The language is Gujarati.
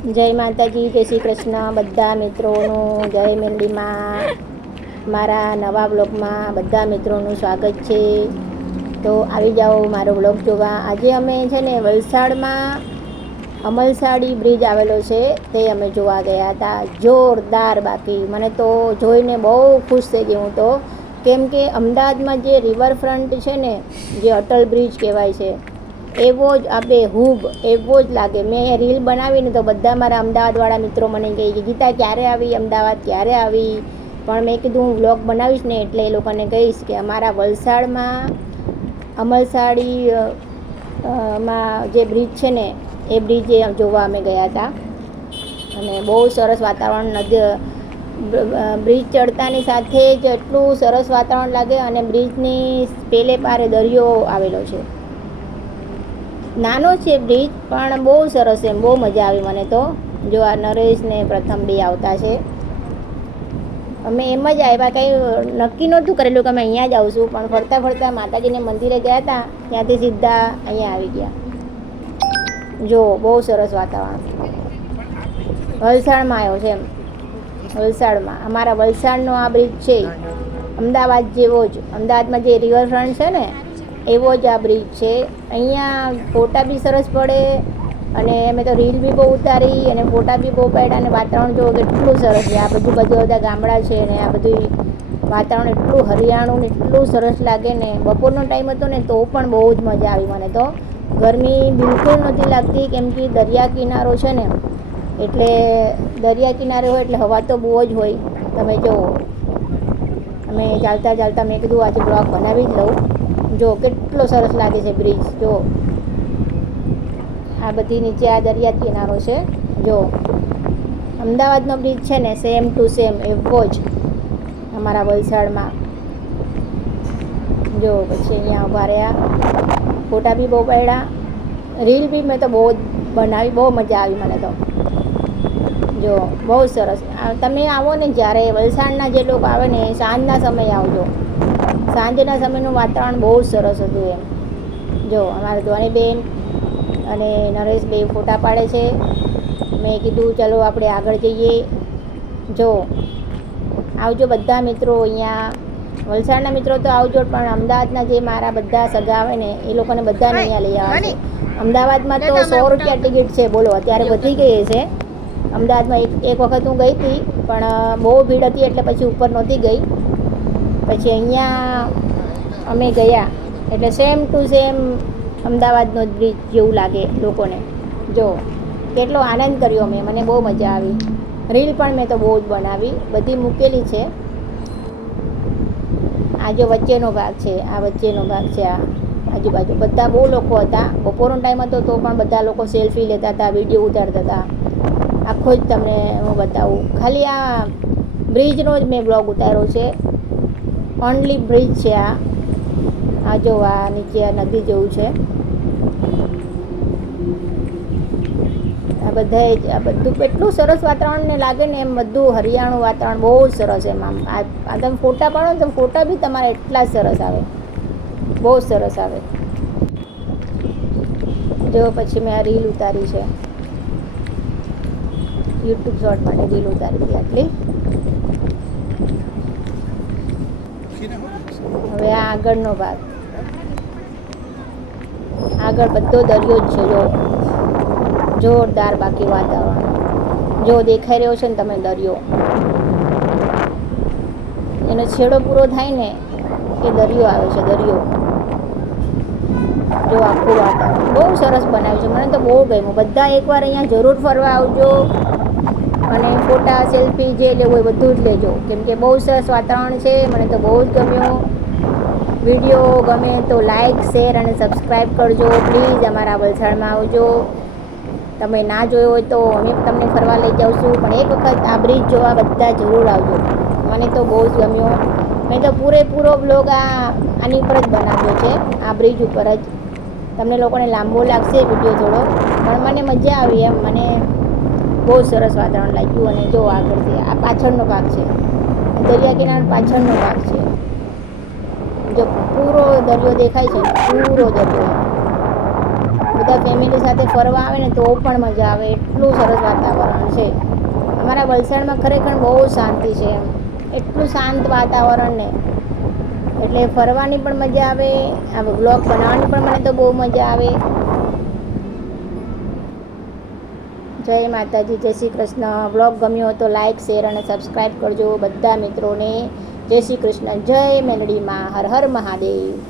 જય માતાજી, જય શ્રી કૃષ્ણ બધા મિત્રોનું, જય મેરડીમાં મારા નવા બ્લોગમાં બધા મિત્રોનું સ્વાગત છે. તો આવી જાઓ મારો બ્લોગ જોવા. આજે અમે છે ને વલસાડમાં અમલસાડી બ્રિજ આવેલો છે તે અમે જોવા ગયા હતા. જોરદાર, બાકી મને તો જોઈને બહુ ખુશ થઈ ગઈ હું તો, કેમ કે અમદાવાદમાં જે રિવરફ્રન્ટ છે ને, જે અટલ બ્રિજ કહેવાય છે, એવો જ આપણે હૂબ એવો જ લાગે. મેં રીલ બનાવીને તો બધા મારા અમદાવાદવાળા મિત્રો મને કહે કે ગીતા ક્યારે આવી અમદાવાદ, ક્યારે આવી? પણ મેં કીધું હું વ્લોગ બનાવીશ ને એટલે એ લોકોને કહીશ કે અમારા વલસાડમાં અમલસાડી માં જે બ્રિજ છે ને એ બ્રિજ જોવા અમે ગયા હતા. અને બહુ સરસ વાતાવરણ, બ્રિજ ચડતાની સાથે જ એટલું સરસ વાતાવરણ લાગે. અને બ્રિજની પેલે પારે દરિયો આવેલો છે. નાનો છે બ્રિજ પણ બહુ સરસ, એમ બહુ મજા આવી મને તો. જો આ નરેશ ને પ્રથમ બે આવતા છે. અમે એમ જ આવ્યા, કંઈ નક્કી નહોતું કરેલું કે અમે અહીંયા જ આવશું, પણ ફરતા ફરતા માતાજીને મંદિરે ગયા હતા, ત્યાંથી સીધા અહીંયા આવી ગયા. જો બહુ સરસ વાતાવરણ. વલસાડમાં આવ્યો છે એમ, વલસાડમાં અમારા વલસાડનો આ બ્રિજ છે, અમદાવાદ જેવો જ. અમદાવાદમાં જે રિવરફ્રન્ટ છે ને એવો જ આ બ્રિજ છે. અહીંયા ફોટા બી સરસ પડે, અને મેં તો રીલ બી બહુ ઉતારી અને ફોટા બી બહુ પાડ્યા. અને વાતાવરણ જો કેટલું સરસ છે. આ બધું બધા ગામડા છે ને આ બધું વાતાવરણ એટલું હરિયાળું ને એટલું સરસ લાગે ને. બપોરનો ટાઈમ હતો ને તો પણ બહુ જ મજા આવી મને તો. ગરમી બિલકુલ નહોતી લાગતી, કેમ કે દરિયા કિનારો છે ને, એટલે દરિયા કિનારે હોય એટલે હવા તો બહુ જ હોય. તમે જુઓ, અમે ચાલતા ચાલતા મેં કીધું આજે બ્લોગ બનાવી જ લઉં. જો કેટલો સરસ લાગે છે બ્રિજ. જો આ બધી નીચે આ દરિયા કિનારો છે. જો અમદાવાદનો બ્રિજ છે ને સેમ ટુ સેમ એવો જ અમારા વલસાડમાં. જો પછી અહીંયા ઊભા રહ્યા, ફોટા બી બહુ પાડ્યા, રીલ બી મેં તો બહુ જ બનાવી, બહુ મજા આવી મને તો. જો બહુ સરસ. તમે આવો ને જ્યારે વલસાડના જે લોકો આવે ને એ સાંજના સમયે આવજો. સાંજના સમયનું વાતાવરણ બહુ સરસ હતું એમ. જો અમારા ધ્વનીબેન અને નરેશ બે ફોટા પાડે છે. મેં કીધું ચલો આપણે આગળ જઈએ. જો આવજો બધા મિત્રો, અહીંયા વલસાડના મિત્રો તો આવજો, પણ અમદાવાદના જે મારા બધા સગા આવે ને એ લોકોને બધાને અહીંયા લઈ આવવા છે. અમદાવાદમાં તો 100 રૂપિયા ટિકિટ છે, બોલો. અત્યારે વધી ગઈ છે. અમદાવાદમાં એક વખત હું ગઈ હતી, પણ બહુ ભીડ હતી એટલે પછી ઉપર નહોતી ગઈ. પછી અહીંયા અમે ગયા એટલે સેમ ટુ સેમ અમદાવાદનો જ બ્રિજ જેવું લાગે લોકોને. જો કેટલો આનંદ કર્યો મેં, મને બહુ મજા આવી. રીલ પણ મેં તો બહુ જ બનાવી, બધી મૂકેલી છે. આ જો વચ્ચેનો ભાગ છે, આ વચ્ચેનો ભાગ છે. આ આજુબાજુ બધા બહુ લોકો હતા. બપોરનો ટાઈમ હતો તો પણ બધા લોકો સેલ્ફી લેતા હતા, વિડીયો ઉતારતા હતા. આખો જ તમને હું બતાવું. ખાલી આ બ્રિજનો જ મેં બ્લોગ ઉતાર્યો છે. ઓનલી બ્રિજ છે આ જો આ નીચે આ નદી જેવું છે. આ બધા જ આ બધું એટલું સરસ વાતાવરણ ને લાગે ને, એમ બધું હરિયાળું વાતાવરણ બહુ જ સરસ. એમ આ તમે ફોટા પાડો ને તો ફોટા બી તમારે એટલા જ સરસ આવે, બહુ સરસ આવે. જો પછી મેં આ રીલ ઉતારી છે, યુટ્યુબ શોર્ટ માટે રીલ ઉતારી હતી આટલી. હવે આ આગળનો ભાગ, આગળ બધો દરિયો જ છે. જો જોરદાર, બાકી વાતાવરણ જો દેખાઈ રહ્યો છે ને તમે દરિયો, એનો છેડો પૂરો થાય ને એ દરિયો આવે છે, દરિયો. જો આખું વાતાવરણ બહુ સરસ બનાવ્યું છે, મને તો બહુ ગમ્યું. બધા એકવાર અહીંયા જરૂર ફરવા આવજો અને ફોટા સેલ્ફી જે લેવું હોય બધું જ લેજો, કેમ કે બહુ સરસ વાતાવરણ છે. મને તો બહુ જ ગમ્યું. વિડીયો ગમે તો લાઈક, શેર અને સબસ્ક્રાઈબ કરજો પ્લીઝ. અમારા વલસાડમાં આવજો. તમે ના જોયો હોય તો અમે તમને ફરવા લઈ જાઉં, પણ એક વખત આ બ્રિજ જોવા બધા જરૂર આવજો. મને તો બહુ જ ગમ્યો. મેં તો પૂરેપૂરો બ્લોગ આની ઉપર જ બનાવ્યો છે, આ બ્રિજ ઉપર જ. તમને લોકોને લાંબો લાગશે વિડીયો થોડો, પણ મને મજા આવી એમ. મને બહુ સરસ વાતાવરણ લાગ્યું. અને જો આગળથી આ પાછળનો ભાગ છે, દરિયા કિનારો પાછળનો ભાગ છે. જો પૂરો દરિયો દેખાય છે ને, પૂરો દરિયો. બધા બધા ફેમિલી સાથે ફરવા આવે ને તો પણ મજા આવે, એટલું સરસ વાતાવરણ છે. અમારા વલસાડમાં ખરેખર બહુ શાંતિ છે એમ, એટલું શાંત વાતાવરણ ને એટલે ફરવાની પણ મજા આવે, આ વ્લોગ બનાવવાની પણ મને તો બહુ મજા આવે. જય માતાજી, જય શ્રી કૃષ્ણ. વ્લોગ ગમ્યો હોય તો લાઇક, શેર અને સબસ્ક્રાઈબ કરજો બધા મિત્રોને. જય શ્રી કૃષ્ણ, જય મેલડીમાં, હર હર મહાદેવ.